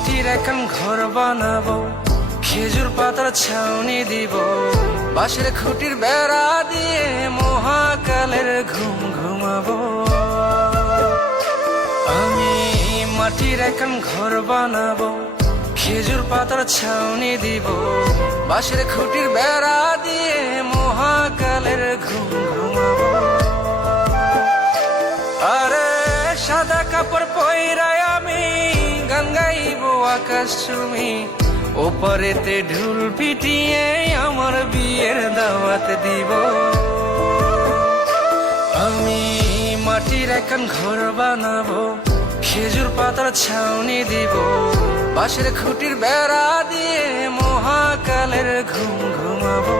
মাটির এখন ঘর বানাবো, খেজুর পাতার ছাউনি দিব, বাঁশের খুঁটির বেড়া দিয়ে মহাকালের ঘুম ঘুমাবো। আমি মাটির এখন ঘর বানাবো, খেজুর পাতার ছাউনি দিব, বাঁশের খুঁটির বেড়া দিয়ে মহাকালের ঘুম ঘুমাবো। আরে সাদা কাপড় পইরায় আমি গান গাইব আকাশ চুমি, ওপারেতে ঢুল পিটিয়ে আমার বিয়ের দাওয়াত দিব। আমি মাটির এখন ঘর বানাবো, খেজুর পাতার ছাউনি দিব, বাঁশের খুঁটির বেড়া দিয়ে মহাকালের ঘুম ঘুমাবো।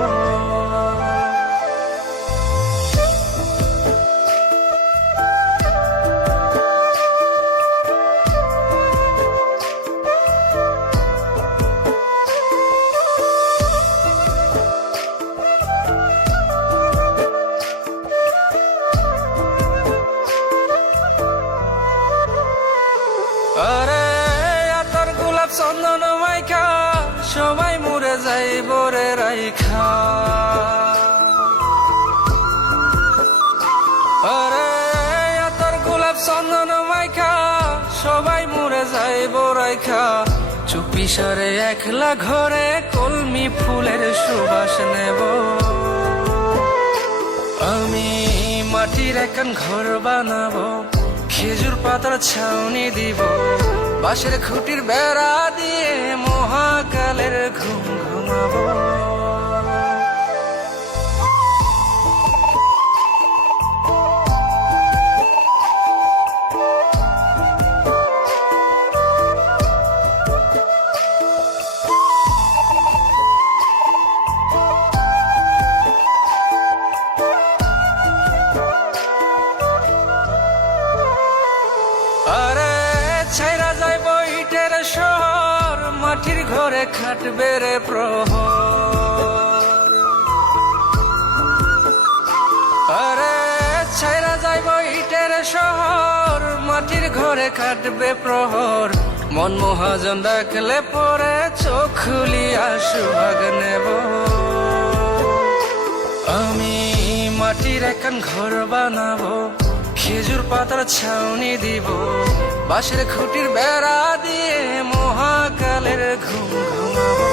আরে আতর গোলাপ চন্দন মাইখা সবাই মরে যাইব রে রাইখা। আরে আতর গোলাপ চন্দন মাইখা সবাই মরে যাইব রাইখা, চুপি সারে একলা ঘরে কলমি ফুলের সুবাস নেব। আমি মাটির এখন ঘর বানাবো, খেজুর পাতার ছাউনি দিব, বাঁশের খুঁটির বেড়া দিয়ে মহাকালের ঘুম ঘুমাবো। আরে ছাইরা যাইব ইটের শহর, মাটির ঘরে খাটবে রে প্রহর। আরে ছাইরা যাইব ইটের শহর, মাটির ঘরে খাটবে প্রহর, মন মহাজন ডাকলে পরে চোখ খুলিয়া সুভাগ নেব। আমি মাটির এখন ঘর বানাবো, খেজুর পাতার ছাউনি দিব, বাঁশের খুঁটির বেড়া দিয়ে মহাকালের ঘুম ঘুমাবো।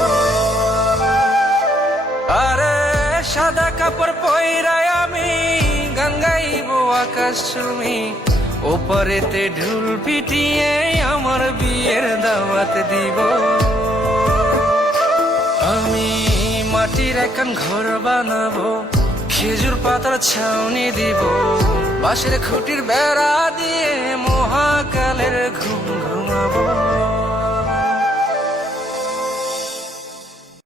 আরে সাদা কাপড় পইরায় আমি গান গাইব আকাশ চুমি, ওপারেতে ঢুল পিটিয়ে আমার বিয়ের দাওয়াত দিব। আমি মাটির এখন ঘর বানাবো, খেজুর পাতার ছাউনি দিব, বাঁশের খুঁটির বেড়া দিয়ে মহাকালের ঘুম ঘুমাবো।